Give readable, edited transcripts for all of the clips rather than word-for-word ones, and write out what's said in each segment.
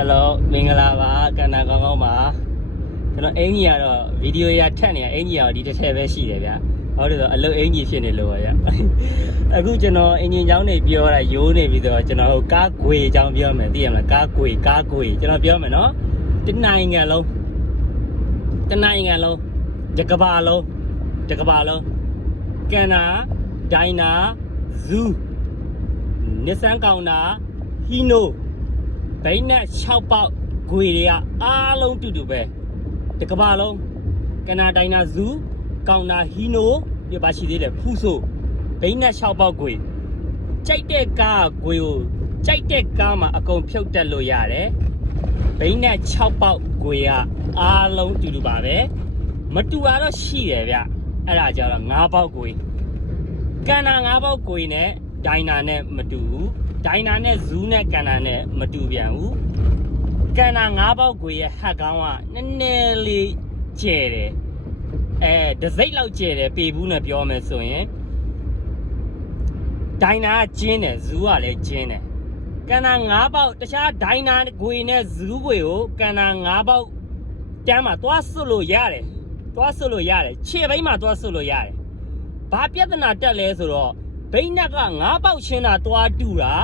Hello မင်္ဂလာပါကန္နာကောင်းကောင်းပါကျွန်တော်အင်ကြီးကတော့ဗီဒီယိုရထက်နေရအင်ကြီးကတော့ဒီတစ်ထည့်ပဲရှိတယ်ဗျာဟုတ်တယ်ဆိုအလုပ်အင်ကြီးဖြစ်နေလို့ပါဗျာအခုကျွန်တော်အင်ဂျင်ကြောင်းနေပြောတာရိုးနေပြီဆိုတော့ကျွန်တော်ကားခွေအကြောင်းပြောမယ်သိရမလားကားခွေကျွန်တော်ပြောမယ်နော်တနိုင်ငံလုံးတကဘာလုံးကန်နာဒိုင်နာဇူနစ်ဆန်ကောင်နာဟီနိုဘိန်းနဲ့6ပေါက်ဂွေတွေကအားလုံးတူတူပဲတကဘာလုံးကနာဒိုင်နာဇူကောင်နာဟီနိုပြပါရှိသေးတယ်ဖူးဆိုဘိန်းနဲ့6ပေါက်ဂွေကြိုက်တဲ့ကားဂွေကိုကြိုက်တဲ့ကားမှာအကုန်ဖြုတ်တက်လို့ရတယ်ဘိန်းနဲ့6ပေါက်ဂွေကအားလုံးတူတူပါပဲမတူတာတော့ရှိတယ်ဗျအဲ့ဒါကြတော့9ပေါက်ဂွေကန်နာ9ပေါက်ဂွေနဲ့ဒိုင်နာနဲ့မတူဘူးဒိုင်နာနဲ့ဇူးနဲ့ကန်နာနဲ့မတူပြန်ဘူးကန်နာ9ပေါက်ကိုရဲ့ဟက်ကောင်းကနည်းနည်းလေးကျဲတယ်ဒစိမ့်လောက်ကျဲတယ်ပေဘူးနဲ့ပြောမယ်ဆိုရင်ဒိုင်နာကကျင်းတယ်ဇူးကလည်းကျင်းတယ်ကန်နာ9ပေါက်တခြားဒိုင်နာကိုနဲ့ဇူးကိုကန်နာ9ပေါက်တန်းမှာသွားဆွတ်လို့ရတယ်ခြေဘိန်းမှာသွားဆွတ်လို့ရတယ်ဘာပြဿနာတက်လဲဆိုတော့ဘိန်းနက်က9ပေါက်ချင်းတာတွားတူတာ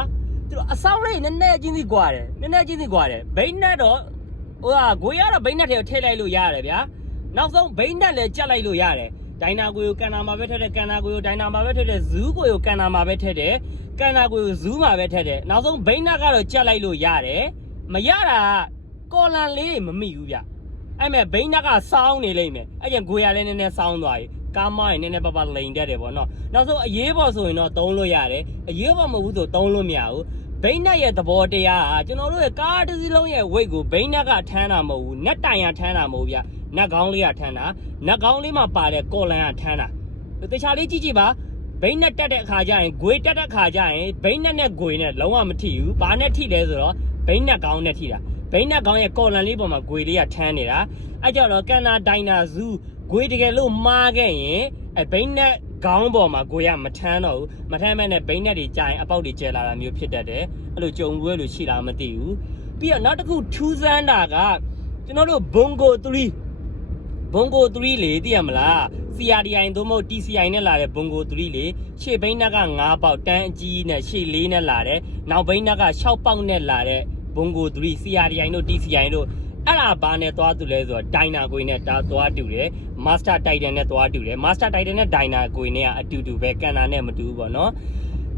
သူအဆောင်လေးနည်းနည်းချင်းစီကွာတယ်ဘိန်းနက်တော့ဟိုဟာဂွေရတော့ဘိန်းနက်ထဲထည့်လိုက်လို့ရတယ်ဗျာနောက်ဆုံးဘိန်းနက်လည်းကြက်လိုက်လို့ရတယ်ဒိုင်နာဂွေကိုကန်နာမှာပဲထည့်တယ်ကန်နာဂွေကိုဒိုင်နာမှာပဲထည့်တယ်ဇူးဂွေကိုကန်နာမှာပဲထည့်တယ်ကန်နာဂွေကိုဇူးမှာပဲထည့်တယ်နောက်ဆုံးဘိန်းနက်ကတော့ကြက်လိုက်လို့ရတယ်မရတာကော်လန်လေးတွေမမိဘူးဗျအဲ့မဲ့ဘိန်းနက်ကစောင်းနေလိမ့်မယ်အဲ့ကျဂွေရလည်းနည်းနည်းစောင်းသွားပြီကားမရင်နည်းနည်းပါလိန်တတ်တယ်ပေါ့နော်နောက်ဆုံးအရေးပေါ်ဆိုရင်တော့သုံးလို့ရတယ်အရေးပေါ်မဟုတ်ဘူးဆိုသုံးလို့မရဘူးဘိန်းနက်ရဲ့သဘောတရားကကျွန်တော်တို့ရဲ့ကားတစ်စီးလုံးရဲ့ weight ကိုဘိန်းနက်ကထမ်းတာမဟုတ်ဘူးနက်တိုင်ရထမ်းတာမဟုတ်ဗျနက်ကောင်းလေးကထမ်းတာနက်ကောင်းလေးမှာပါတဲ့ကော်လန်ကထမ်းတာတခြားလေးကြည့်ပါဘိန်းနက်တက်တဲ့အခါကျရင်ဂွေတက်တဲ့အခါကျရင်ဘိန်းနက်နဲ့ဂွေနဲ့လုံးဝမထိဘူးဘာနဲ့ထိလဲဆိုတော့ဘိန်းနက်ကောင်းနဲ့ထိတာဘိန်းနက်ကောင်းရဲ့ကော်လန်လေးပေါ်မှာဂွေလေးကထမ်းနေတာအဲ့ကြတော့ကန်နာဒိုင်နာဇူးဂွေတကယ်လို့မှားခဲ့ရင်ဘိန်းနက်ခေါင်းပေါ်မှာကိုရမထမ်းတော့ဘူးမထမ်းမဲ့နဲ့ဘိန်းနက်တွေကြာရင်အပေါက်တွေကျဲလာတာမျိုးဖြစ်တတ်တယ်အဲ့လိုကြုံပွဲလို့ရှိလားမသိဘူးပြီးတော့နောက်တစ်ခုထူးဆန်းတာကကျွန်တော်တို့ဘုံကို3လေသိရမလား CRDI သို့မဟုတ် TCI နဲ့လာတဲ့ဘုံကို3လေရှေ့ဘိန်းနက်က9ပေါက်တန်းအကြီးနဲ့ရှေ့4နဲ့လာတယ်နောက်ဘိန်းနက်က6ပေါက်နဲ့လာတဲ့ဘုံကို3 CRDI တို့ TCI တို့အဲ့ဒါဘာနဲ့သွားတူလဲဆိုတော့ဒိုင်နာကိုနဲ့သွားတူတယ်မာစတာတိုက်တန်နဲ့သွားတူတယ်မာစတာတိုက်တန်နဲ့ဒိုင်နာကိုနဲ့ကအတူတူပဲကန်နာနဲ့မတူဘူးပေါ့နော်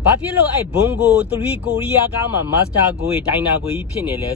ဘာဖြစ်လို့အဲ့ဘုံကို3ကိုရီးယားကားမှာမာစတာကိုဒိုင်နာကိုကြီးဖြစ်နေလဲ